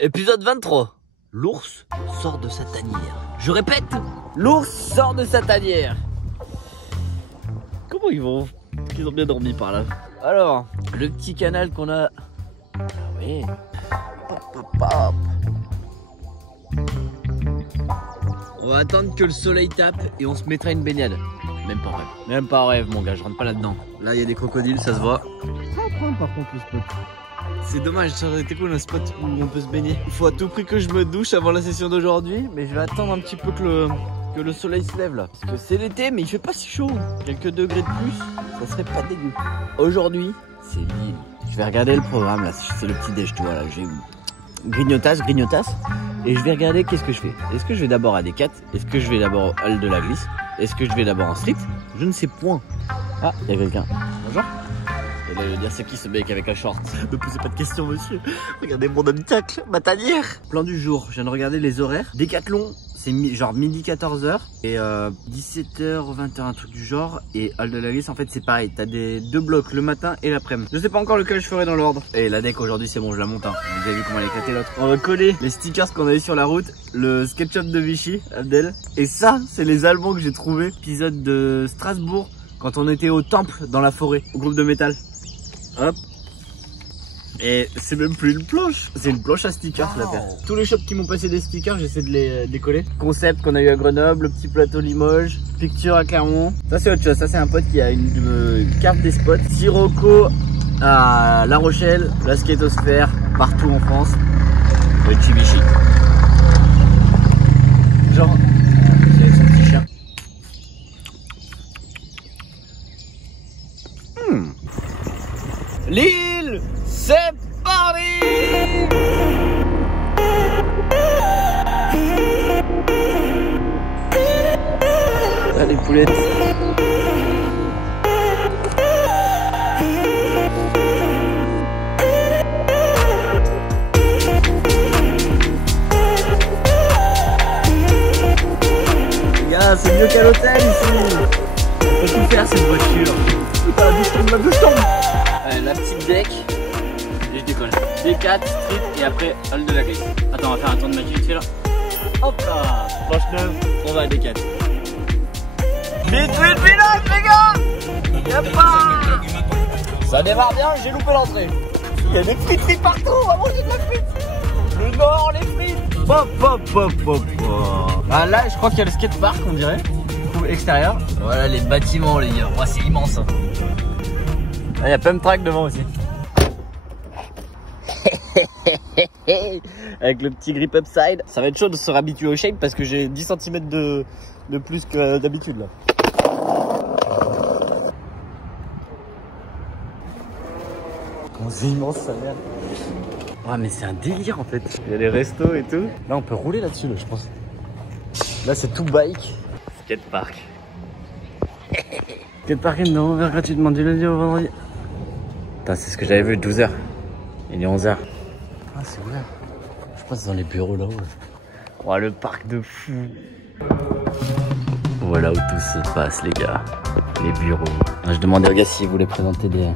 Épisode 23. L'ours sort de sa tanière. Je répète, l'ours sort de sa tanière. Comment ils vont? Ils ont bien dormi par là. Alors, le petit canal qu'on a... Ah oui. Hop, hop, hop. On va attendre que le soleil tape et on se mettra une baignade. Même pas rêve. Même pas rêve mon gars, je rentre pas là-dedans. Là il y a des crocodiles, ça se voit. Par contre le spot. C'est dommage, ça aurait été cool un spot où on peut se baigner. Il faut à tout prix que je me douche avant la session d'aujourd'hui. Mais je vais attendre un petit peu que le soleil se lève là. Parce que c'est l'été mais il fait pas si chaud. Quelques degrés de plus, ça serait pas dégueu. Aujourd'hui, c'est l'île. Je vais regarder le programme là, c'est le petit déj, tu vois là. J'ai grignotasse. Et je vais regarder qu'est-ce que je fais. Est-ce que je vais d'abord à D4? Est-ce que je vais d'abord à Halle de la Glisse? Est-ce que je vais d'abord en street? Je ne sais point. Ah, il y a quelqu'un. Bonjour. Et là, il va dire c'est qui ce mec avec un short? Ne posez pas de questions, monsieur. Regardez mon habitacle, ma tanière. Plan du jour, je viens de regarder les horaires. Décathlon, c'est genre midi 14h et 17h 20h, un truc du genre. Et Halle de la Glisse, en fait, c'est pareil. T'as deux blocs le matin et l'après-midi. Je sais pas encore lequel je ferai dans l'ordre. Et la deck aujourd'hui, c'est bon, je la monte. Hein. Vous avez vu comment elle a éclaté l'autre. On va coller les stickers qu'on a eu sur la route. Le SketchUp de Vichy, Abdel. Et ça, c'est les albums que j'ai trouvé. Épisode de Strasbourg, quand on était au temple dans la forêt, au groupe de métal. Hop. Et c'est même plus une planche, c'est une planche à stickers la terre. Tous les shops qui m'ont passé des stickers, j'essaie de les coller. Concept qu'on a eu à Grenoble, le petit plateau Limoges, picture à Clermont. Ça c'est autre chose, ça c'est un pote qui a une carte des spots. Sirocco à La Rochelle, la skatosphère partout en France. Le Chibichi. Genre, c'est son petit chien. L'île, c'est parti! Là, les poulettes. Les gars, c'est mieux qu'à l'hôtel ici. On peut tout faire cette voiture. La douche tombe. Allez, la petite deck. Et je décolle. D4, street et après Halle de la Glisse. Attends, on va faire un tour de magie vite fait là. Hop là. Planche neuve, on va à D4. Vite, village les gars. Y'a pas. Ça démarre bien, j'ai loupé l'entrée. Il y a des frites partout, on va manger de la frite. Le nord, les frites. Pop, pop, pop, pop, pop. Ah là, je crois qu'il y a le skatepark, on dirait. Extérieur. Voilà les bâtiments les gars, oh, c'est immense. Il y a Pump Track devant aussi. Avec le petit grip upside. Ça va être chaud de se réhabituer au shape parce que j'ai 10 cm de plus que d'habitude là. Comment c'est immense ça merde. Ouais mais c'est un délire en fait. Il y a des restos et tout. Là on peut rouler là-dessus là je pense. Là c'est tout bike. Skatepark. Skatepark est ouvert gratuitement du lundi au vendredi. Putain, c'est ce que j'avais vu, 12h. Il est 11h. Ah, c'est ouvert. Je pense dans les bureaux là-haut. Oh, le parc de fou. Voilà où tout se passe, les gars. Les bureaux. Je demandais aux gars s'ils voulaient présenter des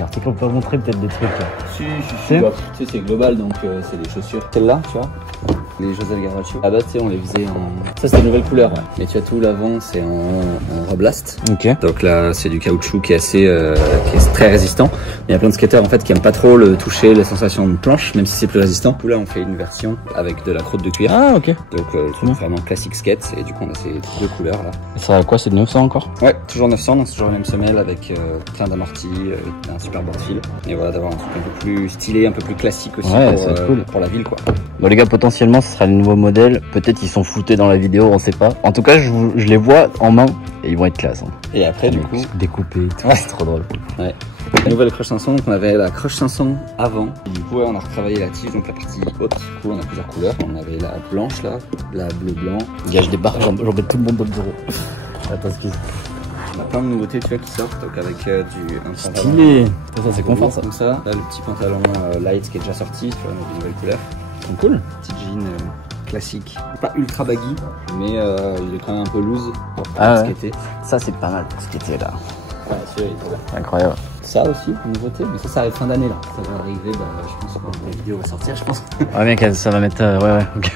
articles. On peut montrer peut-être des trucs. Si. Tu sais, c'est global donc c'est des chaussures. Celle-là, tu vois. Les José Garaccio. Ah bah tu sais on les faisait en... Ça c'est une nouvelle couleur ouais. Et tu as tout l'avant c'est en Reblast. Ok. Donc là c'est du caoutchouc qui est assez qui est très résistant. Il y a plein de skateurs en fait qui aiment pas trop le toucher, la sensation de planche, même si c'est plus résistant. Là on fait une version avec de la croûte de cuir. Ah ok. Donc vraiment classique skate et du coup on a ces deux couleurs là. Et ça va quoi, c'est de 900 encore? Ouais, toujours 900, donc c'est toujours la même semelle avec plein d'amortis, un super bord de fil. Et voilà, d'avoir un truc un peu plus stylé, un peu plus classique aussi ouais, cool. Pour la ville quoi. Bon les gars, potentiellement ce sera le nouveau modèle. Peut-être qu'ils sont foutés dans la vidéo, on sait pas. En tout cas, je les vois en main et ils vont être classe. Hein. Et après, du coup, découpés, ouais. C'est trop drôle. Ouais. La nouvelle croche 500, donc on avait la croche 500 avant. Et du coup, ouais, on a retravaillé la tige, donc la partie haute. Du coup, on a plusieurs couleurs. On avait la blanche là, la bleu-blanc. Gars, je débarque, j'embête tout le monde dans le bureau. Attends, excuse. On a plein de nouveautés, tu vois, qui sortent. Donc avec un pantalon. Stylé. Ça, c'est confort ça. Comme ça. Là, le petit pantalon light qui est déjà sorti, tu vois, avec des nouvelles couleurs. Ils sont cool. Petite jean classique. Pas ultra baggy, mais il est quand même un peu loose pour skater. skater. Ça, c'est pas mal pour skater là. Ouais, celui-là, il est trop bien. Incroyable. Ça aussi, nouveauté, mais ça arrive fin d'année là. Ça va arriver, je pense, quand la vidéo va sortir, je pense. Ah bien, ça va mettre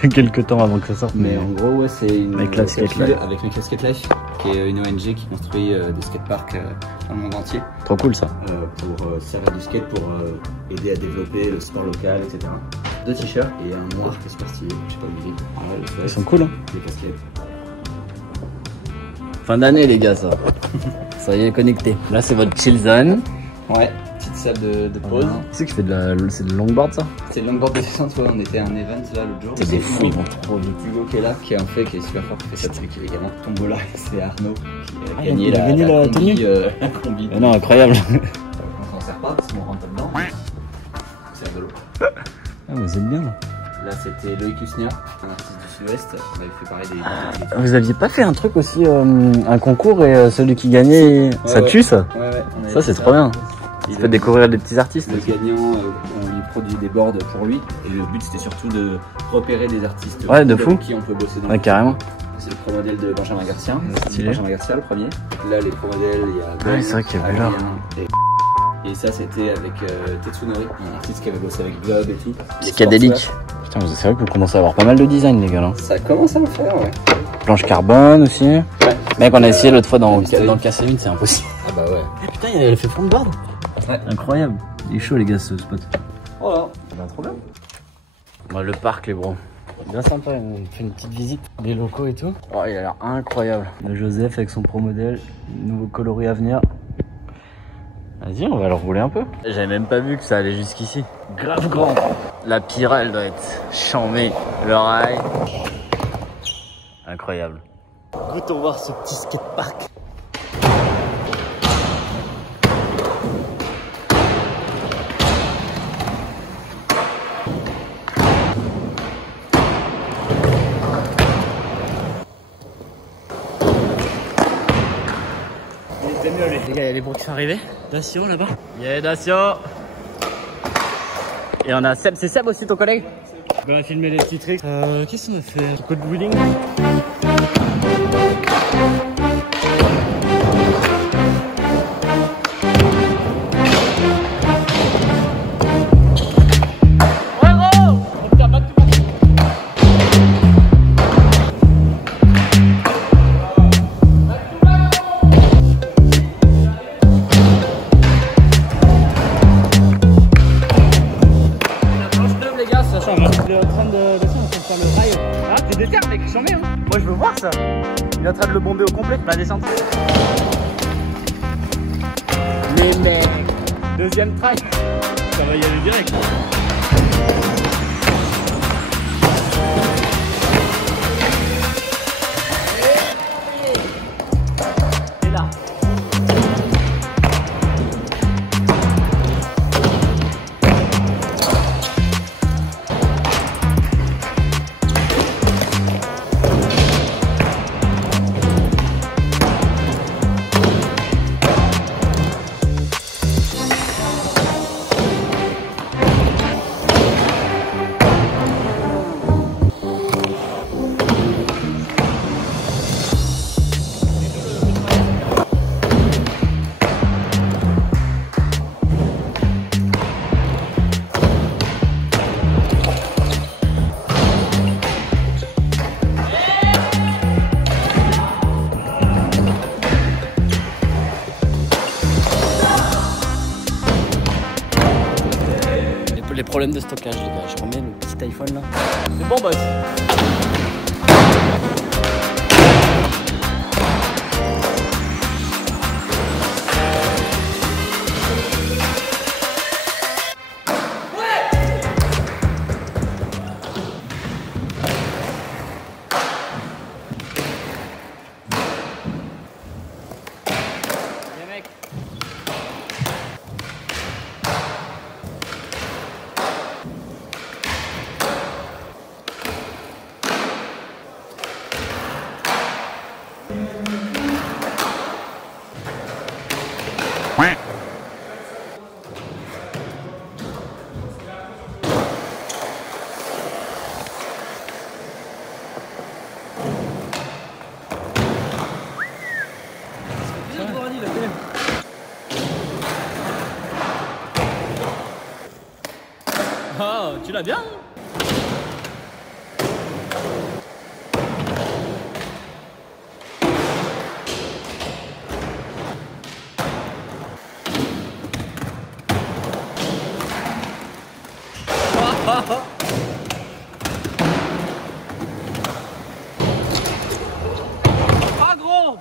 quelques temps avant que ça sorte. Mais en gros, ouais, c'est une avec la Skate Life. Avec le Skate Life, qui est une ONG qui construit des skateparks dans le monde entier. Trop cool ça. Pour servir du skate, pour aider à développer le sport local, etc. 2 t-shirts et un noir qui est super stylé, je sais pas où il est. Ouais, Ils sont cool hein. Les casquettes. Fin d'année les gars ça. Ça y est connecté. Là c'est votre chill zone. Ouais, petite salle de pause. Tu sais que c'est de longboard ça. C'est le longboard de descente, ouais, on était à un event là l'autre jour. C'est des fous, ils vont trop vite. Hugo qui est là, qui est un fait, qui est super fort, qui fait ça depuis qu'il est gamin. Tombola, c'est Arnaud qui a il gagné a gagné la combi, tenue. la combi. Mais non, incroyable. On s'en sert pas parce qu'on rentre pas dedans. C'est rigolo. Ah, vous êtes bien là. Là c'était Loïc Usnia, un artiste du Sud-Ouest. On avait fait pareil des... Vous aviez pas fait un truc aussi, un concours et celui qui gagnait, ça tue ça. Ouais. Ça c'est trop bien. Il fait découvrir des petits artistes. Le gagnant, on lui produit des boards pour lui. Et le but c'était surtout de repérer des artistes de fou. qui on peut bosser dans Ouais, carrément. C'est le pro modèle de Benjamin Garcia. Stylé. Benjamin Garcia le premier. Là les pro modèles, il y a Ouais, c'est vrai qu'il y avait là. Et ça c'était avec Tetsunori, un artiste qui avait bossé avec Globe et tout. Psychédélique. Putain, c'est vrai que vous commencez à avoir pas mal de design les gars là. Ça commence à le faire, ouais. Planche carbone aussi. Ouais. Mec, on a essayé l'autre fois d'en casser une, c'est impossible. Ah bah ouais. Putain, il a fait fond de board. Ouais. Incroyable. Il est chaud les gars ce spot. Voilà. Ça va trop bien. Bon, le parc les bros. Bien sympa, on fait une petite visite des locaux et tout. Oh, il a l'air incroyable. Le Joseph avec son pro modèle, nouveau coloris à venir. Vas-y, on va le rouler un peu. J'avais même pas vu que ça allait jusqu'ici. Grave grand. La pyrale doit être chambée. Le rail. Incroyable. Goûtons voir ce petit skatepark. Les gars, il y a les bros qui sont arrivés. Dacio là-bas. Yeah, Dacio. Et on a Seb, c'est Seb aussi ton collègue. On va filmer les petits tricks. Qu'est-ce qu'on a fait? Code wheeling. Moi je veux voir ça. Il est en train de le bomber au complet, la descente. Mais mec, deuxième try. Ça va y aller direct. Et là. Les problèmes de stockage les gars, je remets le petit iPhone là. C'est bon boss. l'as bien. Ah gros.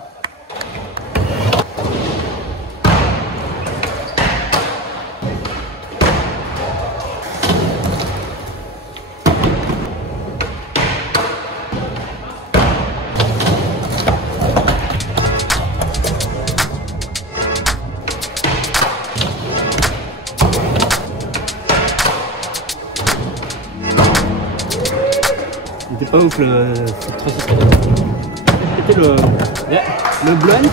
C'était pas ouf le 360. C'était le blunt.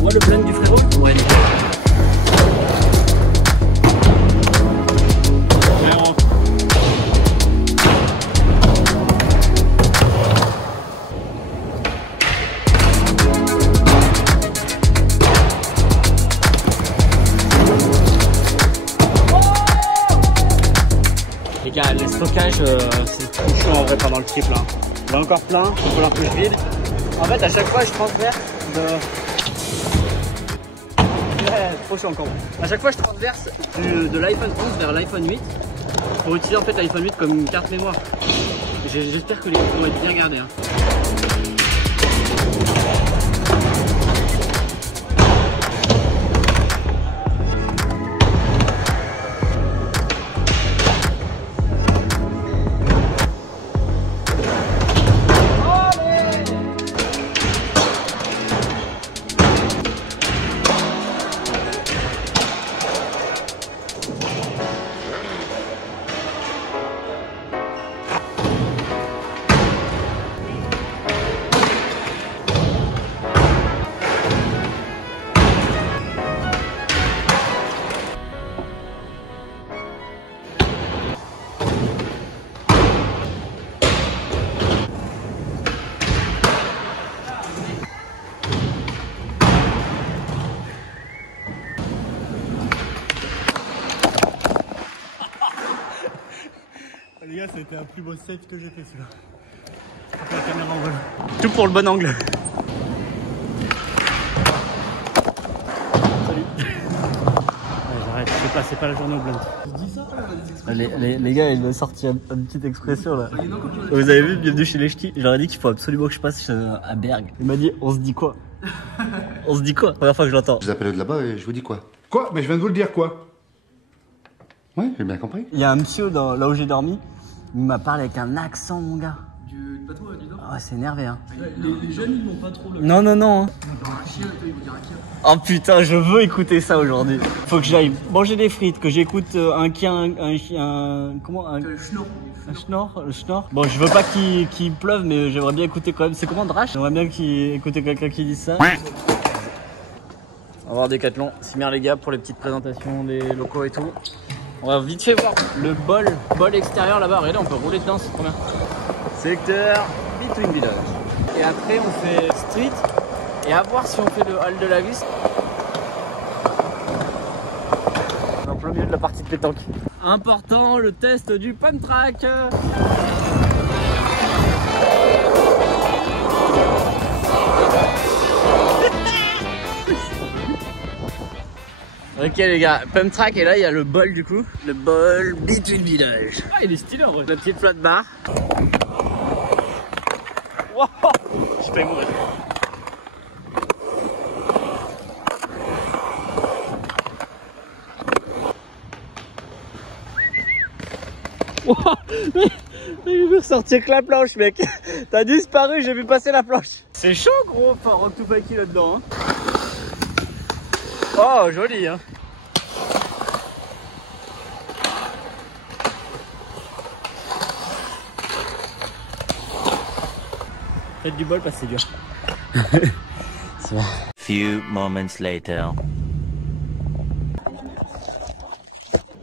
Moi le blunt du frérot. Ouais. Les gars, les stockages, c'est trop chaud en vrai pendant le trip là. Il est encore plein, il faut que je vide. En fait, à chaque fois, je transverse de... Ouais, trop chaud encore. À chaque fois, je transverse de l'iPhone 11 vers l'iPhone 8 pour utiliser en fait l'iPhone 8 comme une carte mémoire. J'espère que les clips vont être bien gardés. Hein. Les gars, c'était un plus beau set que j'ai fait celui-là. La caméra en vol. Tout pour le bon angle. Salut. Ouais, j'arrête, c'est pas la journée au blunt. Je dis ça, les gars, il m'a sorti une petite expression là. Vous avez vu, bienvenue chez les ch'tis. Je leur ai dit qu'il faut absolument que je passe à Berg. Il m'a dit, on se dit quoi? On se dit quoi? Première fois que je l'entends. Je vous appelle de là-bas et je vous dis quoi? Quoi? Mais je viens de vous le dire quoi? Ouais, j'ai bien compris. Il y a un monsieur là où j'ai dormi, il m'a parlé avec un accent, mon gars. Du bateau, dis donc. Oh, c'est énervé, hein. Les jeunes, ils n'ont pas trop le. Non, non, non. Hein. Un chien, toi, il vous dit un chien. Oh putain, je veux écouter ça aujourd'hui. Faut que j'aille manger des frites, que j'écoute comment un schnorr. Bon, je veux pas qu'il pleuve, mais j'aimerais bien écouter quand même. C'est comment Drash? J'aimerais bien écouter quelqu'un qui dise ça. On va voir Decathlon. Cimer les gars pour les petites présentations des locaux et tout. On va vite fait voir le bol extérieur là-bas. Regardez, on peut rouler dedans, c'est trop bien. Secteur Between Village. Et après, on fait street. Et à voir si on fait le hall de la vis. En plein milieu de la partie de pétanque. Important, le test du pump track. Ok les gars, pump track et là il y a le bol du coup. Le bol Between Village. Ah il est stylé en vrai. La petite flotte barre. Wow, j'ai failli mourir. Wow, mais j'ai vu ressortir que la planche mec. T'as disparu, j'ai vu passer la planche. C'est chaud gros, enfin rock to bikey là-dedans hein. Oh joli hein. Faites du bol parce que c'est dur. C'est bon. Few moments later.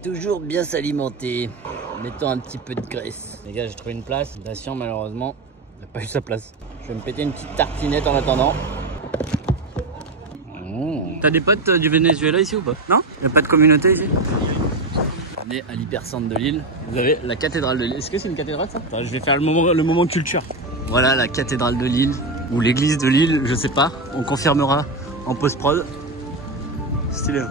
Toujours bien s'alimenter. Mettons un petit peu de graisse. Les gars, j'ai trouvé une place. Patient malheureusement, il n'a pas eu sa place. Je vais me péter une petite tartinette en attendant. Mmh. T'as des potes du Venezuela ici ou pas? Non? Y'a pas de communauté ici? On est à l'hypercentre de Lille. Vous avez la cathédrale de Lille. Est-ce que c'est une cathédrale ça? Attends, je vais faire le moment culture. Voilà la cathédrale de Lille. Ou l'église de Lille, je sais pas. On confirmera en post-prod. Stylé.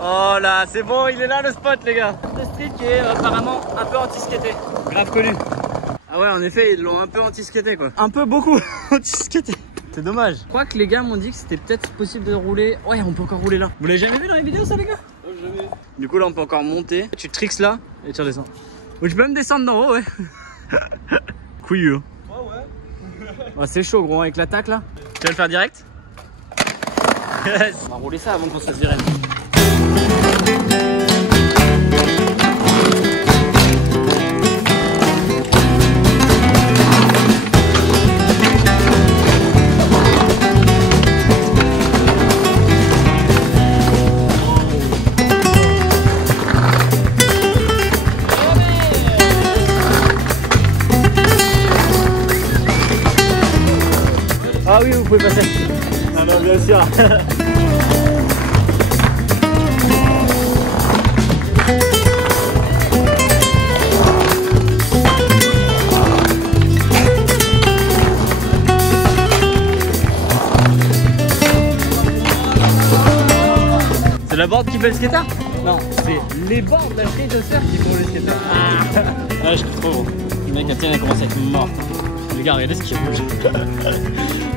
Oh là, c'est bon, il est là le spot les gars. Le street qui est apparemment un peu anti-skaté. Grave connu. Ah ouais, en effet, ils l'ont un peu anti-skaté quoi. Un peu beaucoup anti-skaté. C'est dommage. Je crois que les gars m'ont dit que c'était peut-être possible de rouler. Ouais, on peut encore rouler là. Vous l'avez jamais vu dans les vidéos ça les gars? Jamais. Du coup là on peut encore monter. Tu tricks là et tu redescends. Ou je peux même descendre d'en haut, ouais. Couillu. Ouais, c'est chaud gros avec l'attaque là. Tu vas le faire direct? On va rouler ça avant qu'on se fasse virer. Ah oui, vous pouvez passer. Ah non, bien sûr. C'est la board qui fait le skater? Non, c'est les boards de la street surf qui font le skater. Ah ouais, je trouve trop gros. Le mec, la tienne, elle commence à être mort. Les gars, regardez ce qui bouge.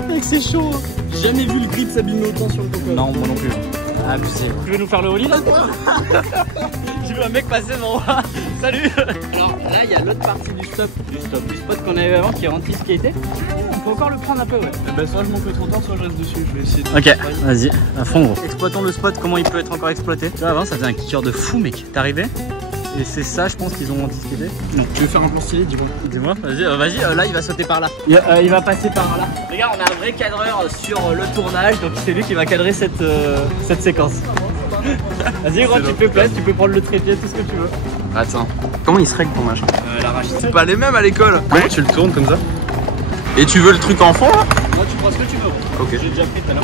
Mec, c'est chaud. J'ai jamais vu le grip s'abîmer autant sur le coco. Non, moi non plus. Abusé. Tu veux nous faire le holly là? J'ai vu un mec passer devant moi. Salut. Alors là, il y a l'autre partie du spot qu'on avait avant qui est anti-skaté. On peut encore le prendre un peu, ouais. Bah soit je m'en fais trop tard, soit je reste dessus. Je vais essayer de... Ok, vas-y, à fond gros. Exploitons le spot, comment il peut être encore exploité. Tu vois, avant ça faisait un kicker de fou mec. T'es arrivé? Et c'est ça, je pense qu'ils ont anticipé. Non, tu veux faire un plan stylé, dis-moi. Dis-moi, vas-y, là il va sauter par là. Il va passer par là. Les gars, on a un vrai cadreur sur le tournage, donc c'est lui qui va cadrer cette séquence. Vas-y gros, tu fais place, tu peux prendre le trépied, tout ce que tu veux. Attends, comment il se règle ton machin? C'est pas les mêmes à l'école. Comment tu le tournes comme ça? Et tu veux le truc en fond là? Moi tu prends ce que tu veux. Ok. J'ai déjà pris tout à l'heure.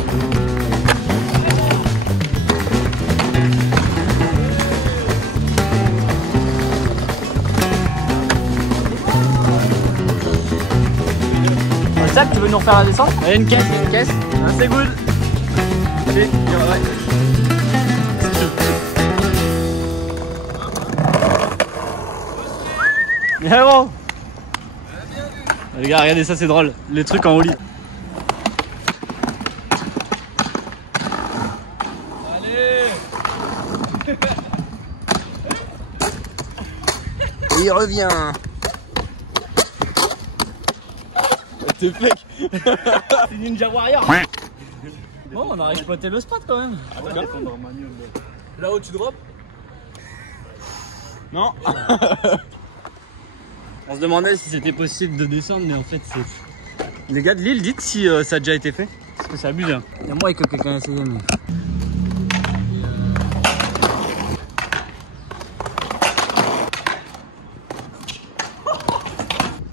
C'est ça que tu veux nous refaire la descente? Il y a une caisse, Ah, c'est good. Allez, ouais. Bien bon. Les gars, regardez ça, c'est drôle. Les trucs en holly. Allez. Et il revient. T'es fake. C'est Ninja Warrior. Bon, on a exploité le spot quand même. Là-haut tu drops? Non. On se demandait si c'était possible de descendre, mais en fait c'est... Les gars de Lille, dites si ça a déjà été fait. Parce que c'est abusé. Il y a moi que quelqu'un a essayé, mais...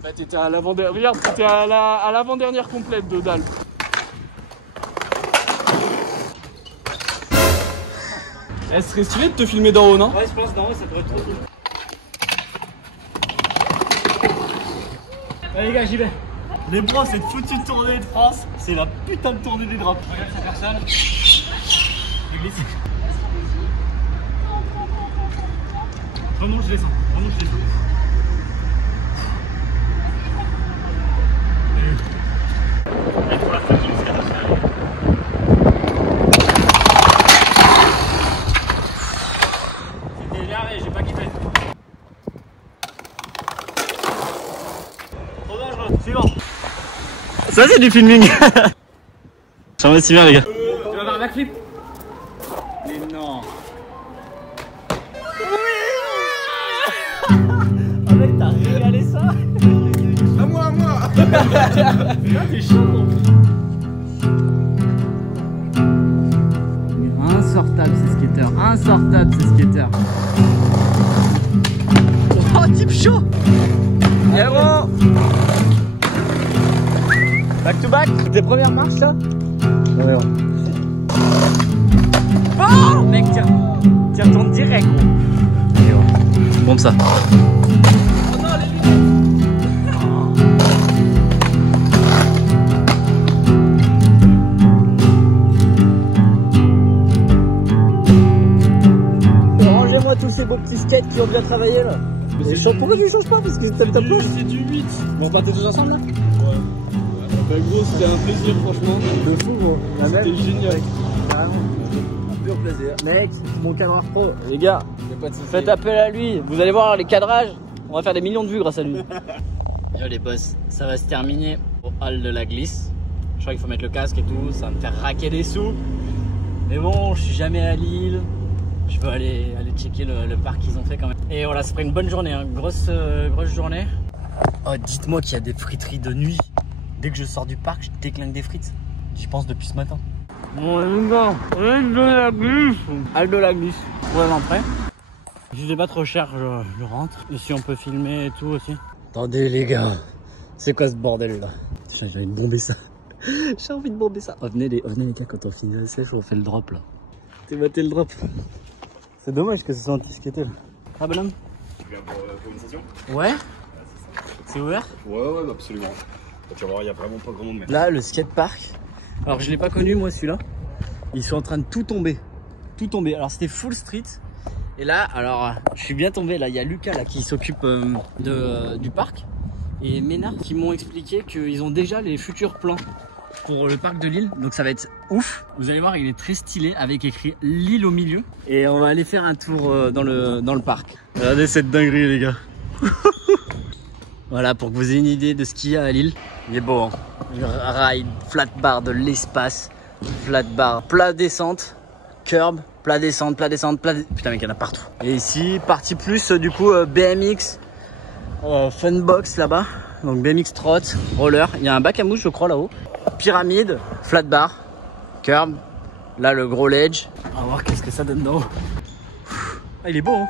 Bah t'étais à l'avant-dernière, regarde, t'étais à l'avant-dernière complète de dalle. Eh, ce serait stylé de te filmer d'en haut, non? Ouais, je pense d'en haut ça pourrait être trop cool. Allez les gars, j'y vais. Les bras, cette foutue tournée de France, c'est la putain de tournée des draps. Regarde sa personne. Je glisse. Remonte, je descends. J'étais énervé, j'ai pas kiffé. Trop dangereux. Suivant. Ça c'est du filming. J'en vais si bien les gars. Tu vas faire un backflip? Mais non. Oui. Oh mec, t'as régalé ça. À moi. Là t'es chaud. Insortable ces skateurs. Oh type chaud. Héros. Back to back. Tes premières marches là? Ouais. Oh mec, tiens, tourne direct. Allez, ouais. Bombe ça. Rangez-moi tous ces beaux petits skates qui ont bien travaillé là. Pourquoi tu changes pas? Parce que t'as ta place. C'est du 8. On va partir tous ensemble là? Ouais. Bah gros, c'était un plaisir franchement. De fou gros. C'était génial. Un pur plaisir. Mec, mon cadreur pro. Les gars, faites appel à lui. Vous allez voir les cadrages. On va faire des millions de vues grâce à lui. Yo les boss, ça va se terminer au hall de la glisse. Je crois qu'il faut mettre le casque et tout. Ça va me faire raquer des sous. Mais bon, je suis jamais à Lille. Je veux aller checker le parc qu'ils ont fait quand même. Et voilà, ça ferait une bonne journée, hein. Grosse journée. Oh, dites-moi qu'il y a des friteries de nuit. Dès que je sors du parc, je déclingue des frites. J'y pense depuis ce matin. Bon les gars, Halle de la glisse. Halle de la glisse. Vraiment prêt. Si c'est pas trop cher, je rentre. Et si on peut filmer et tout aussi. Attendez les gars, c'est quoi ce bordel là? J'ai envie de bomber ça. J'ai envie de bomber ça. Oh, venez les gars, quand on finit le sèche, on fait le drop là. T'es maté le drop. C'est dommage que ce soit anti-skaté là. Ah bonhomme? Tu viens pour une session? Ouais. C'est ouvert? Ouais, absolument. Tu vas voir, il n'y a vraiment pas grand monde. Là, le skatepark. Alors, je l'ai pas connu moi celui-là. Ils sont en train de tout tomber. Tout tomber. Alors, c'était full street. Et là, alors, je suis bien tombé. Là, il y a Lucas là, qui s'occupe du parc. Et Ménard qui m'ont expliqué qu'ils ont déjà les futurs plans pour le parc de Lille, donc ça va être ouf. Vous allez voir, il est très stylé avec écrit Lille au milieu. Et on va aller faire un tour dans le parc. Regardez cette dinguerie les gars. Voilà, pour que vous ayez une idée de ce qu'il y a à Lille. Il est beau hein. Ride, flat bar de l'espace, flat bar, plat descente, curb, plat descente, putain mec il y en a partout. Et ici, partie plus du coup BMX, funbox là-bas. Donc BMX trot, roller, il y a un bac à mouche je crois là-haut. Pyramide, flat bar, curb, là le gros ledge. On va voir qu'est-ce que ça donne d'en haut. Ah, il est beau hein.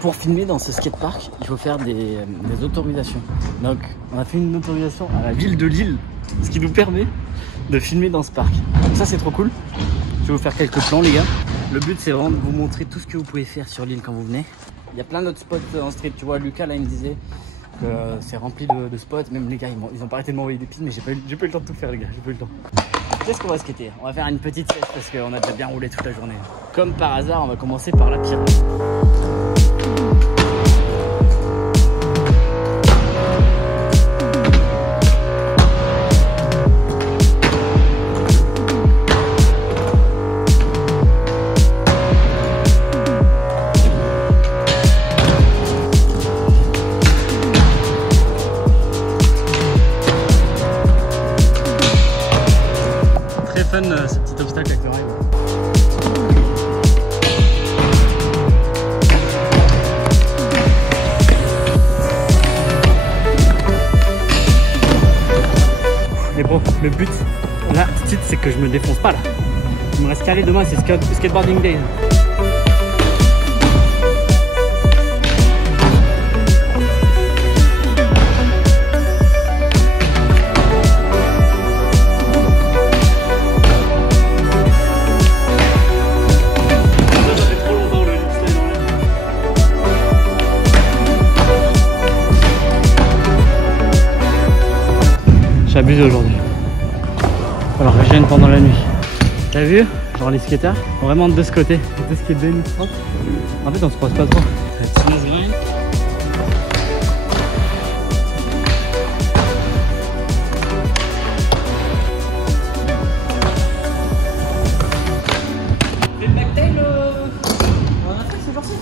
Pour filmer dans ce skatepark, il faut faire des autorisations. Donc, on a fait une autorisation à la ville de Lille, ce qui nous permet de filmer dans ce parc. Donc ça, c'est trop cool. Je vais vous faire quelques plans, les gars. Le but, c'est vraiment de vous montrer tout ce que vous pouvez faire sur l'île quand vous venez. Il y a plein d'autres spots en street. Tu vois, Lucas, là, il me disait que c'est rempli de spots. Même les gars, ils ont pas arrêté de m'envoyer des pins, mais j'ai pas eu le temps de tout faire, les gars. J'ai pas eu le temps. Qu'est-ce qu'on va skater? On va faire une petite sieste parce qu'on a déjà bien roulé toute la journée. Comme par hasard, on va commencer par la pyramide. Ce petit obstacle avec le rail. Mais bon, le but là tout de suite c'est que je me défonce pas là. Il me reste carré demain, c'est skateboarding day. J'abuse aujourd'hui. Alors je gêne pendant la nuit. T'as vu? Genre les skateurs vraiment de ce côté. De ce qui est BMX. En fait on se croise pas trop. Le backtail on a fait ce jour-ci.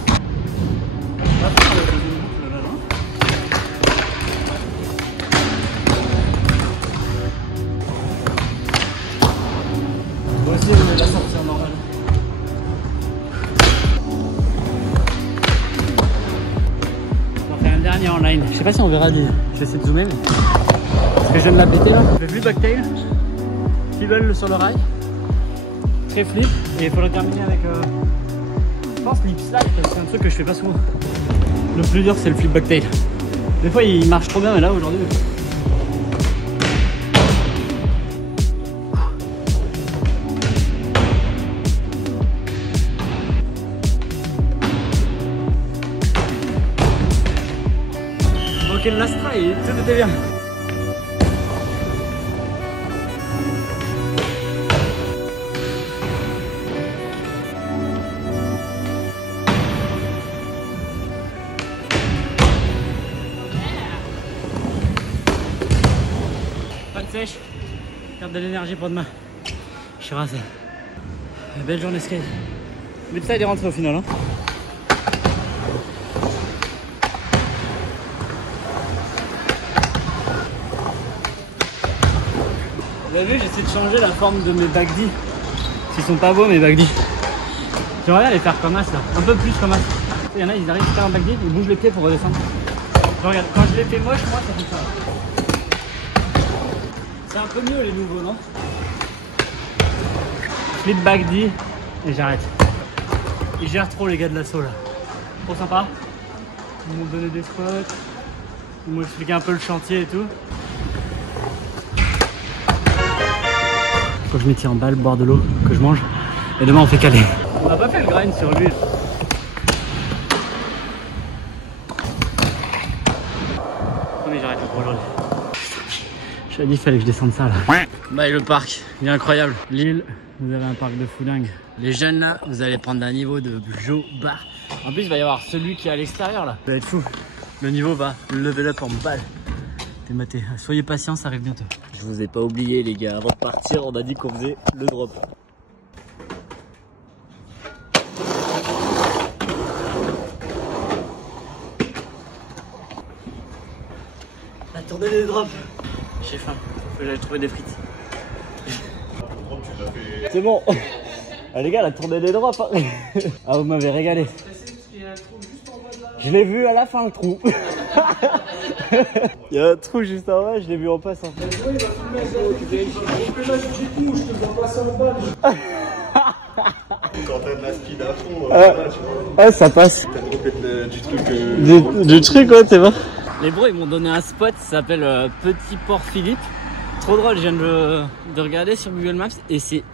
Aussi, on est la sortie en normal. On va faire un dernier en line. Je sais pas si on verra du. Je vais essayer de zoomer. Mais... Parce que je viens de la péter là. J'ai vu backtail. Pivot sur le rail. fait flip et il faudrait terminer avec je pense lip slide parce que c'est un truc que je fais pas souvent. Le plus dur c'est le flip backtail. Des fois il marche trop bien mais là aujourd'hui. Ok, le last try, tout était bien. Pas de sèche, garde de l'énergie pour demain. Je suis rincé. Belle journée skate. Mais ça il est rentré au final. Hein. Vous avez vu, j'essaie de changer la forme de mes bagdis. Ils sont pas beaux mes bagdis. J'aimerais bien les faire comme ça, un peu plus comme ça. Il y en a, ils arrivent à faire un bagdi, ils bougent les pieds pour redescendre. Genre, regarde, quand je les fais moche, moi ça fait ça. C'est un peu mieux les nouveaux, non? Flip bagdi et j'arrête. Ils gèrent trop les gars de l'assaut là. Trop sympa. Ils m'ont donné des spots. Ils m'ont expliqué un peu le chantier et tout. Faut que je m'étire en balle, boire de l'eau, que je mange. Et demain on fait caler. On n'a pas fait le grind sur lui. Mais j'arrête pour aujourd'hui. Je t'ai dit qu'il fallait que je descende ça là. Bah et le parc, il est incroyable. Lille, vous avez un parc de fou dingue. Les jeunes là, vous allez prendre un niveau de Joe Bar. En plus il va y avoir celui qui est à l'extérieur là. Ça va être fou. Le niveau va level up en balle. T'es maté. Soyez patients, ça arrive bientôt. Je vous ai pas oublié les gars, avant de partir on a dit qu'on faisait le drop. La tournée des drops. J'ai faim, faut que j'aille trouver des frites. C'est bon. Ah les gars, la tournée des drops. Hein. Ah vous m'avez régalé. Je l'ai vu à la fin le trou. Il y a un trou juste en bas, je l'ai vu en passant. Quand t'as de la speed à fond, Ah ça passe. t'as droppé du truc. Du truc ouais, c'est bon. Les bros ils m'ont donné un spot, ça s'appelle Petit Port Philippe. Trop drôle, je viens de regarder sur Google Maps et c'est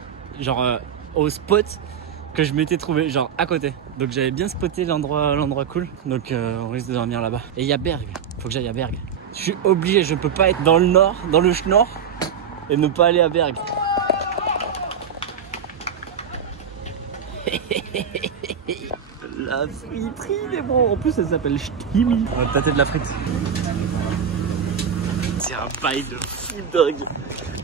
genre au spot que je m'étais trouvé, genre à côté. Donc j'avais bien spoté l'endroit cool. Donc on risque de dormir là-bas. Et il y a Berg, faut que j'aille à Berg. Je suis obligé, je peux pas être dans le nord, dans le schnorr et ne pas aller à Berg. La friterie les bros, en plus elle s'appelle Stimi. On va tâter de la frite. C'est un bail de fou dingue.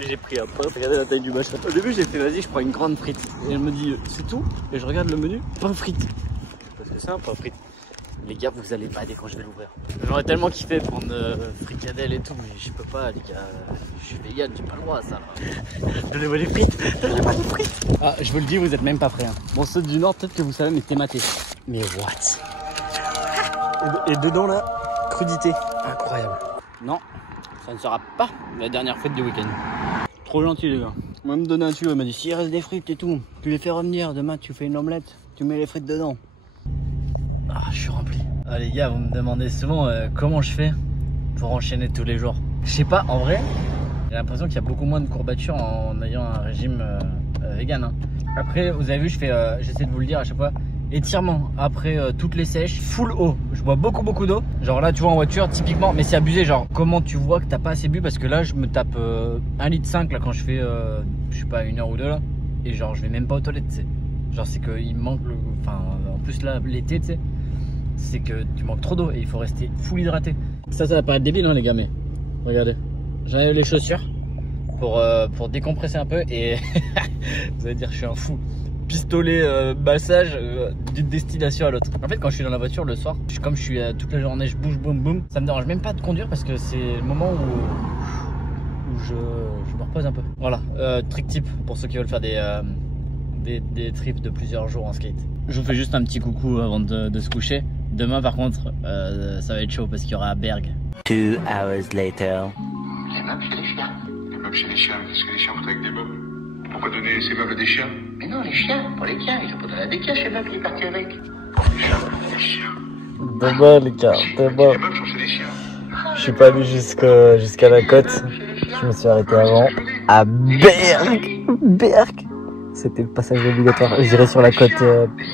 J'ai pris un pain, regardez la taille du machin. Au début j'ai fait vas-y je prends une grande frite. Et elle me dit c'est tout. Et je regarde le menu, pain frite. Parce que c'est un pain frite. Les gars vous allez pas dès quand je vais l'ouvrir. J'aurais tellement kiffé prendre fricadelle et tout, mais je peux pas les gars. Je suis vegan, j'ai pas le droit à ça là. Donnez-moi les frites, donnez-moi les frites. Ah je vous le dis, vous êtes même pas prêts. Hein. Bon ceux du nord peut-être que vous savez mais t'es maté. Mais what? Et dedans là, crudité. Incroyable. Non, ça ne sera pas la dernière frite du week-end. Trop gentil les gars. On m'a même donné un tuyau, il m'a dit s'il reste des frites et tout, tu les fais revenir, demain tu fais une omelette, tu mets les frites dedans. Ah je suis rempli. Ah les gars vous me demandez souvent comment je fais pour enchaîner tous les jours. Je sais pas, en vrai, j'ai l'impression qu'il y a beaucoup moins de courbatures en ayant un régime vegan. Hein. Après vous avez vu, j'essaie de vous le dire à chaque fois. Étirement après toutes les sèches, full eau. Je bois beaucoup d'eau. Genre là tu vois en voiture typiquement, mais c'est abusé. Genre comment tu vois que t'as pas assez bu, parce que là je me tape 1,5 litre là quand je fais je sais pas 1 heure ou 2 là. Et genre je vais même pas aux toilettes, tu sais. Genre c'est qu'il me manque enfin en plus là l'été tu sais, c'est que tu manques trop d'eau et il faut rester full hydraté. Ça va paraître débile hein les gars, mais regardez. J'enlève les chaussures pour décompresser un peu et vous allez dire que je suis un fou. Pistolet massage d'une destination à l'autre. En fait quand je suis dans la voiture le soir, comme je suis toute la journée, je bouge boum boum, ça me dérange même pas de conduire parce que c'est le moment où je me repose un peu. Voilà, trick tip pour ceux qui veulent faire des trips de plusieurs jours en skate. Je vous fais juste un petit coucou avant de se coucher. Demain par contre ça va être chaud parce qu'il y aura à Berg. 2 hours later. Les meubles chez les chiens. Les meubles chez les chiens, parce que les chiens foutent avec des meubles. Pourquoi donner ces meubles à des chiens? Mais non, les chiens, pour les chiens, il faut pas des chiens, je sais pas qui est parti avec. Les chiens. Demain les gars, demain. Je suis pas allé jusqu'à la côte. Je me suis arrêté avant. À Berck. C'était le passage obligatoire. J'irai sur la côte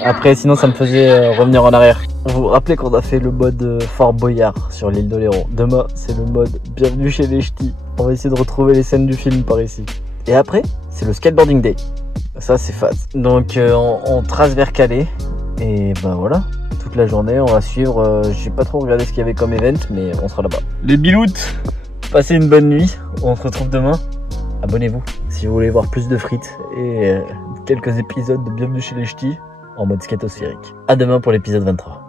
après, sinon ça me faisait revenir en arrière. Vous vous rappelez qu'on a fait le mode Fort Boyard sur l'île d'Oléron. Demain, c'est le mode Bienvenue chez les Ch'tis. On va essayer de retrouver les scènes du film par ici. Et après, c'est le skateboarding day. Ça, c'est phase. Donc, on trace vers Calais. Et ben voilà. Toute la journée, on va suivre. J'ai pas trop regardé ce qu'il y avait comme event, mais on sera là-bas. Les biloutes, passez une bonne nuit. On se retrouve demain. Abonnez-vous si vous voulez voir plus de frites et quelques épisodes de Bienvenue chez les Ch'tis en mode skatosphérique. À demain pour l'épisode 23.